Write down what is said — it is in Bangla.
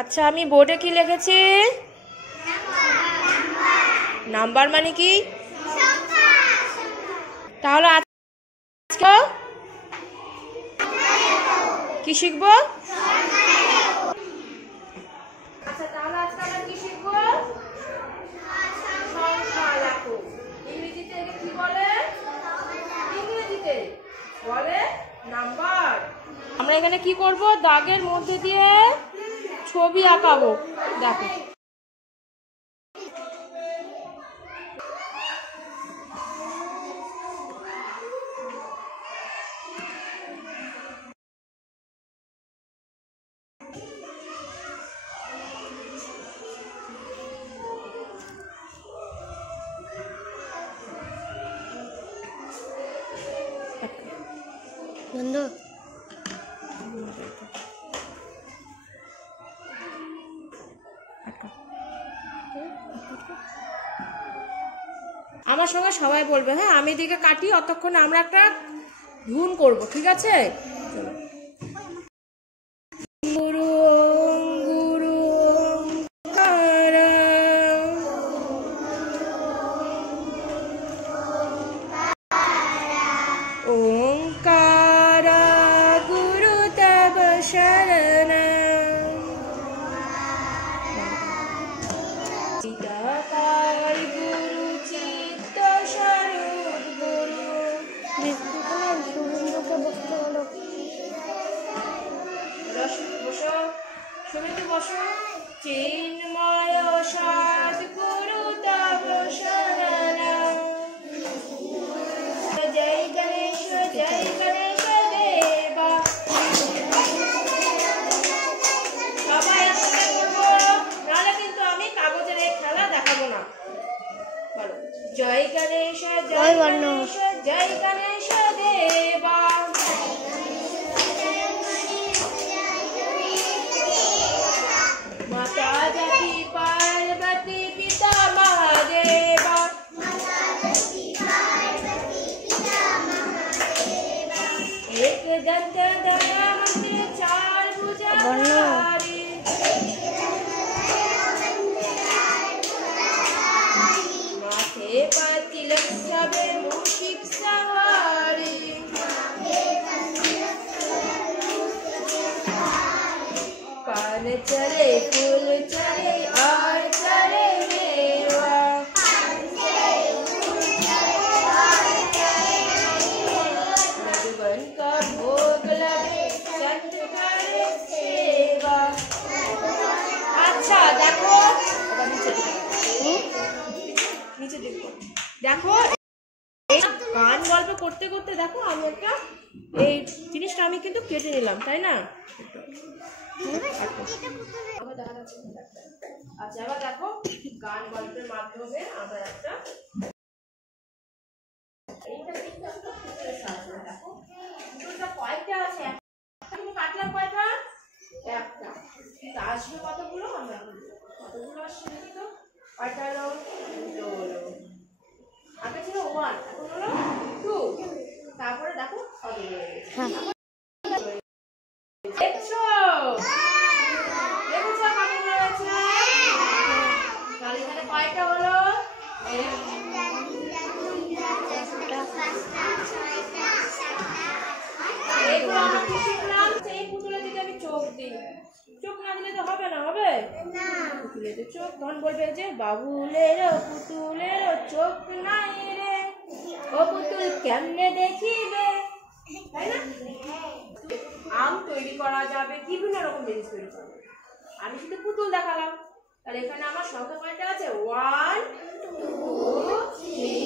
আচ্ছা, আমি বোর্ডে কি লিখেছি? নাম্বার মানে কি? তাহলে আজকে কি শিখবো? আচ্ছা, তাহলে আজকে আমরা কি শিখবো? সংখ্যা লেখো। ইংরেজিতে কি বলে? ইংরেজিতে বলে নাম্বার। আমরা এখানে কি করব? দাগের মধ্যে দিয়ে ছবি আঁকাবো। দেখো, বন্ধু আমার সঙ্গে সবাই বলবে, হ্যাঁ? আমি এদিকে কাটি, অতক্ষণ আমরা একটা ধুন করব, ঠিক আছে? চলো। গুরু গুরু ওঙ্কার গুরু তব শরণ চিদাকার গুরু চিত্ত স্বরূপ গুরু। বসো, সুমিত বসো। চিন্ময় সৎ গুরু তব শরণ। জয় গণেশ দেবা। সবাই একসাথে করবো, নাহলে কিন্তু আমি কাগজের এই খেলা দেখাবো না। বলো, জয় গণেশ জয় গণেশ দেবা। माता जति पार्वती पिता महादेवा। एक दंत धनवंतर चार भुजाधारी। माथे पर तिलक शोभे मूषिक सवारी। पान चले फूल चले और चले मेवा। मधुबन का भोग लगे संत करे सेवा। अच्छा देखो, नीचे देखो, দেখো এই গান গল্প করতে করতে দেখো আমি একটা এই জিনিসটা আমি কিন্তু কেটে নিলাম, তাই না? আচ্ছা, এবার দেখো গান গল্পের মাধ্যমে আমরা একটা দেখো কয়েকটা আছে। কাটলাম কয়টা? একটা। আসবে কতগুলো? আমরা কতগুলো আসছে দেখি তো। কয়টা হলো? দুটো হলো। আগে ছিল 1, এখন হলো 2। তারপরে দেখো কতগুলো হয়েছে। দেখছো? দেখছো কতগুলো হয়েছে? তাহলে এখানে কয়টা হলো? এগুলো আমরা কি শিখলাম? এই পুতুলের দিকে আমি চোখ দিই। চোখ না দিলে তো হবে না, হবে না। পুতুলের চোখ তখন বলবে যে বাবুলের পুতুলের চোখ নাই রে, ও পুতুল কেমনে দেখিবে, তাই না? আম তৈরি করা যাবে, বিভিন্ন রকম জিনিস তৈরি করা যাবে। আমি শুধু পুতুল দেখালাম। তাহলে এখানে আমার সংখ্যা কয়টা আছে? 1 2 3